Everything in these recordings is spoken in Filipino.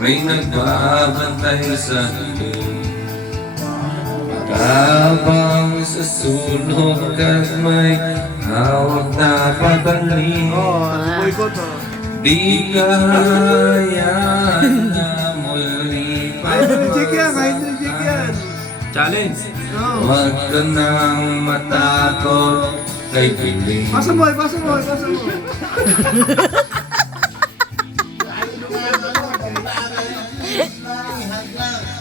may nagbabantay sa dilim. Habang sa sulok at may hawak na patalim, di kaya na muli Hydrogen yan, hydrogen yan. Challenge. Huwag ka nang matakot kay piling. Pasa mo, pasa mo, pasa mo.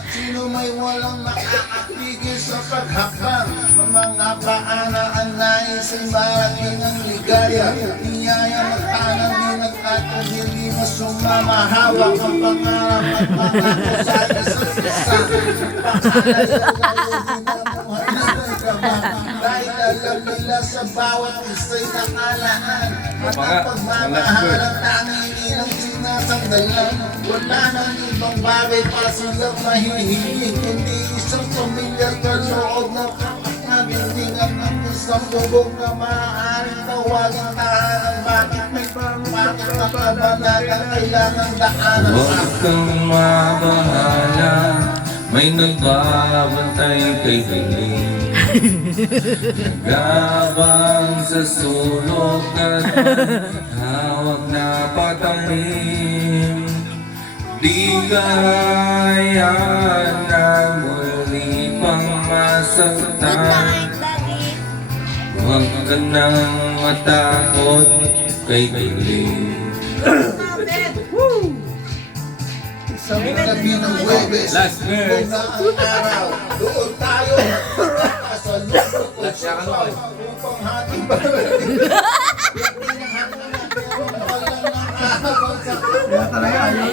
Sino may walang makakapigil sa paghakbang ng mga paanaan nais ay marating ang ligaya. Niyaya magtanang dinag at hindi mo sumamahawak ang pangarap at pangako sa isa't isa. Pagkalayo na hindi na buhay na nagkama. Dahil alam nila sa bawat isa'y nakalaan at ang pagmamahal ang tanging ilang sinasanggalan. Wala nang ibang bagay pa silang mahihiling, kundi isang pamilyar na loob na kapakabindingan ng isang bubong na maaaring tawagin tahanan. Bakit nakabanatan kailangang daanan? Huwag kang mabahala, may nagbabantay kay piling. Nagabang sa sulok at hawak na patalim. Di kaya na muli pang masaktan. Huwag ka nang matakot kay piling. Isang gabi ng Huwebes, Last verse. kung ang araw, doon tayo sa lupot at sa upang hating Kaya talaga, ayaw na.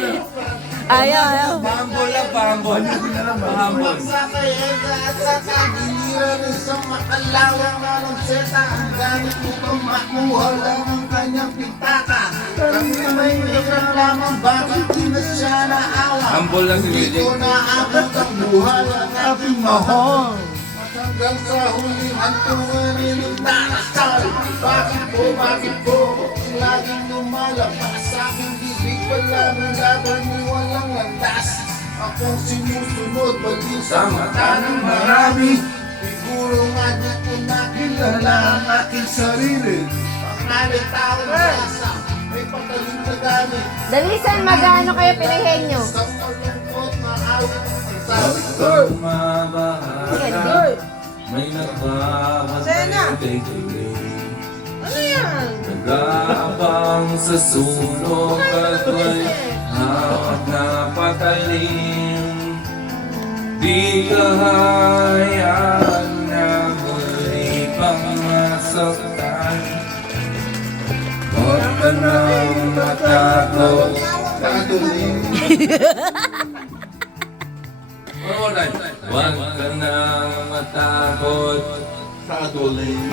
Ayaw. Pahambol lang, pahambol. Pahambol. sa kayega at sa kagiliran isang makalawang na ng seta ang gamit upang makuha lang ang kanyang pitaka. Kami may hirap lamang bakit di na siya naawa. Humble lang si Hindi ko Willie. naabot ang buhay ang aking mahal. At hanggang sa huling hantungan ng darasal. Bakit po, laging lumalapas sa aking bibig wala ng laban ni walang landas. Akong sinusunod baging sa mata ng marami. Siguro nga di ko nakilala ang aking sarili. Pangalit tao ng lasa, may pataling na gamit. Dalisan, magano kayo pinahenyo? Isang malungkot na awit ang sabi. Huwag kang mabahala, may nagbabantay kay piling. Ano yan? Nag-aabang sa sulok at may hawak na patalim. Di kahayaan na muli pang masaktan. Huwag ka nang matakot. One more time. Huwag ka nang matakot. Sa aduling.